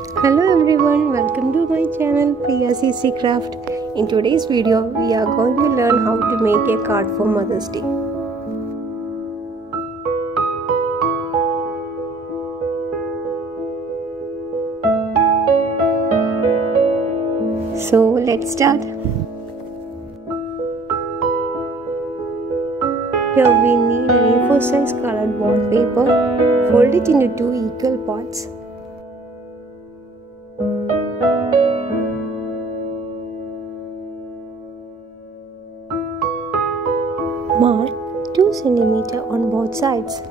Hello everyone, welcome to my channel Priya CC Craft. In today's video, we are going to learn how to make a card for Mother's Day. So let's start. Here we need an A4 size colored bond paper. Fold it into 2 equal parts. Mark 2 cm on both sides.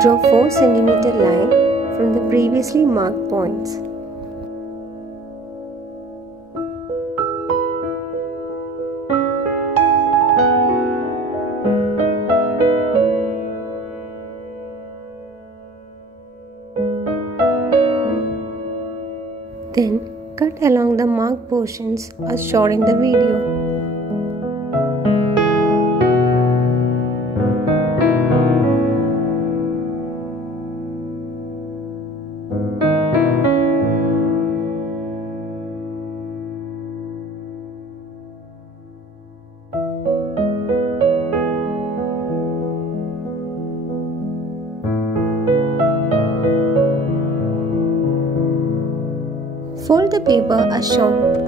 Draw 4 cm line from the previously marked points. Then cut along the marked portions as shown in the video. Fold the paper as shown.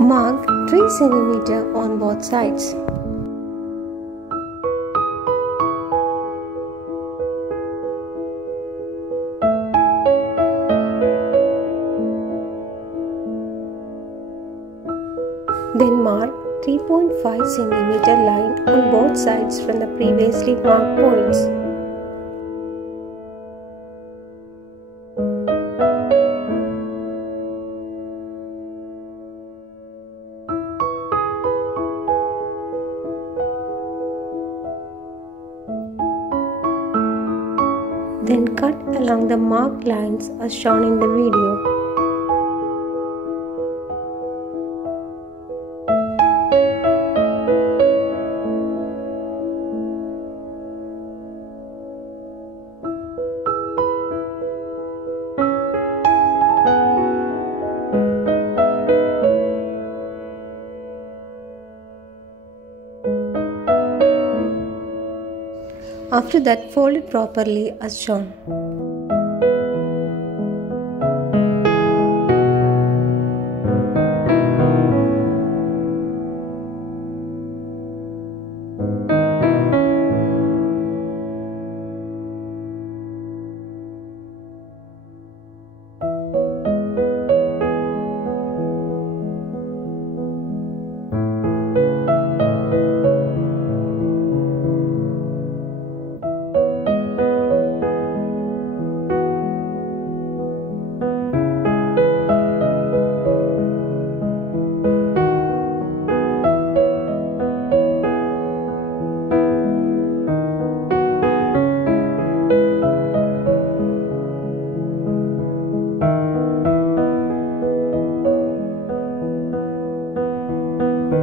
Mark 3 cm on both sides. Then mark 3.5 cm line on both sides from the previously marked points. Then cut along the marked lines as shown in the video. After that, fold it properly as shown.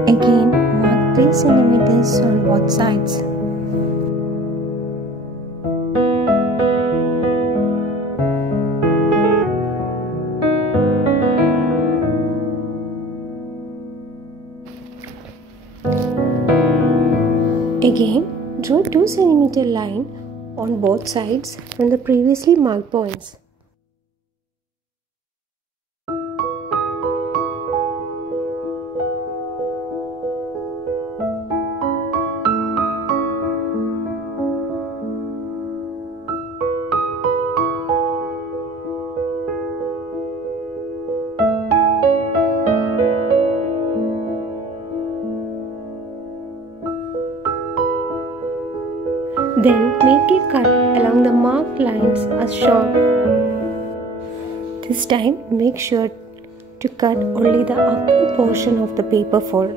Again, mark 3 cm on both sides. Again, draw 2 2 cm line on both sides from the previously marked points. Then make a cut along the marked lines as shown. This time make sure to cut only the upper portion of the paper fold.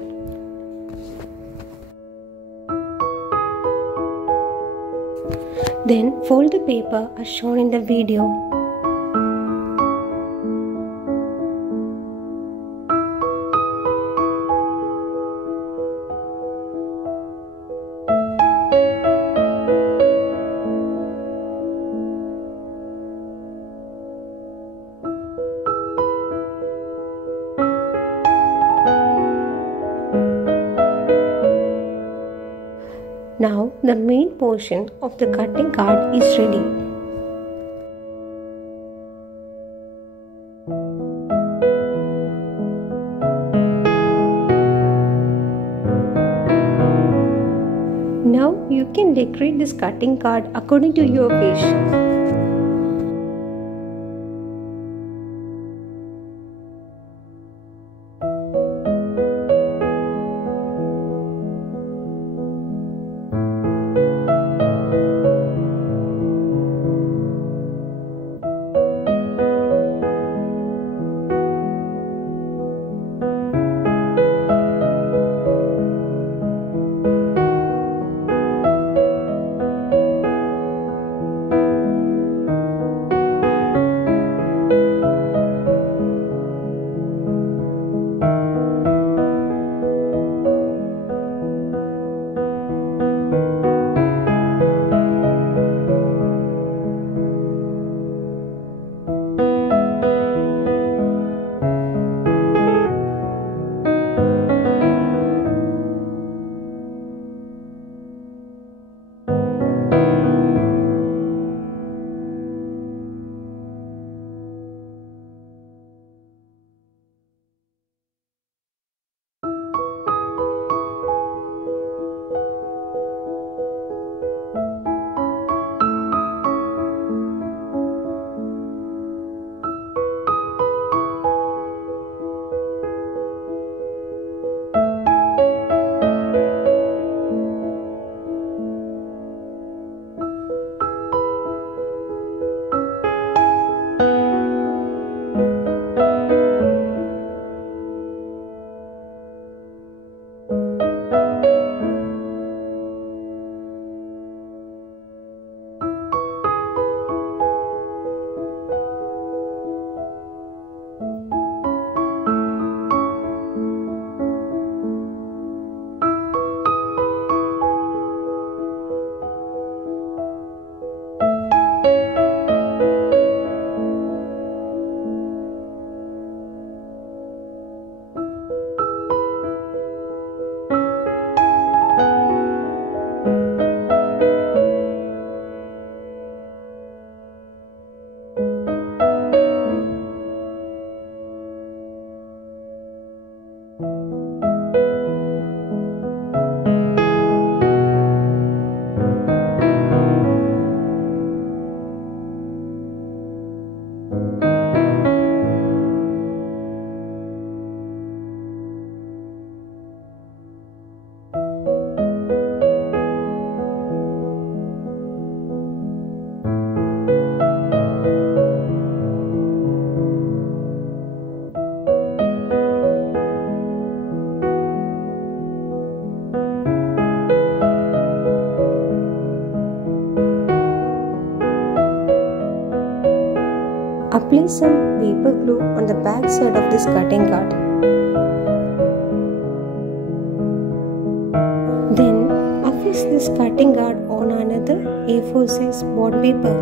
Then fold the paper as shown in the video. Now the main portion of the cutting card is ready. Now you can decorate this cutting card according to your wish. Apply some paper glue on the back side of this cutting card. Then affix this cutting card on another A4 size bond paper.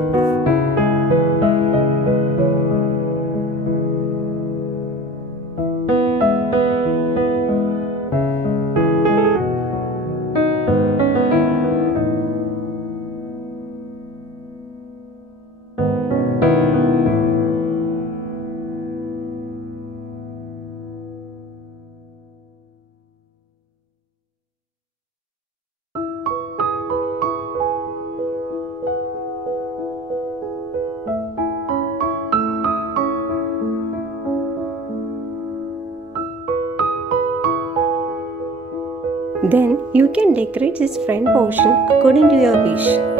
Then you can decorate this front portion according to your wish.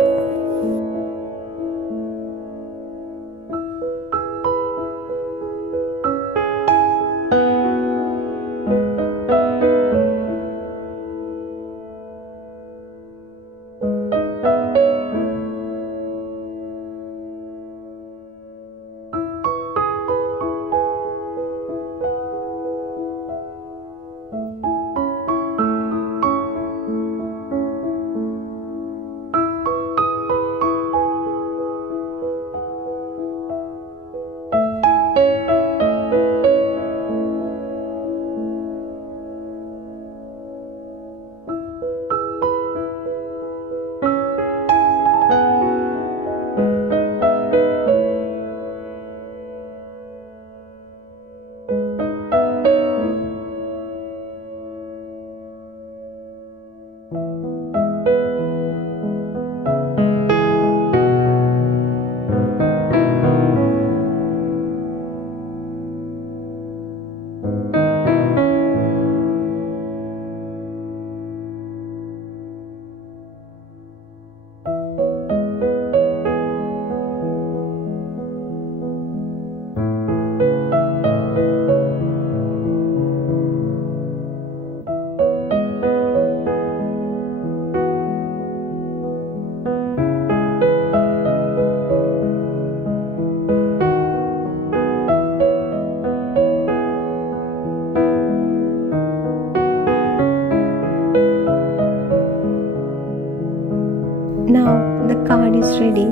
Now the card is ready.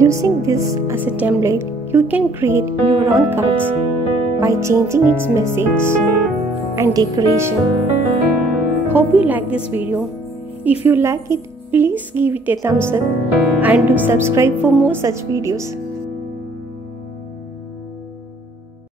Using this as a template, you can create your own cards by changing its message and decoration. Hope you like this video. If you like it, please give it a thumbs up and do subscribe for more such videos.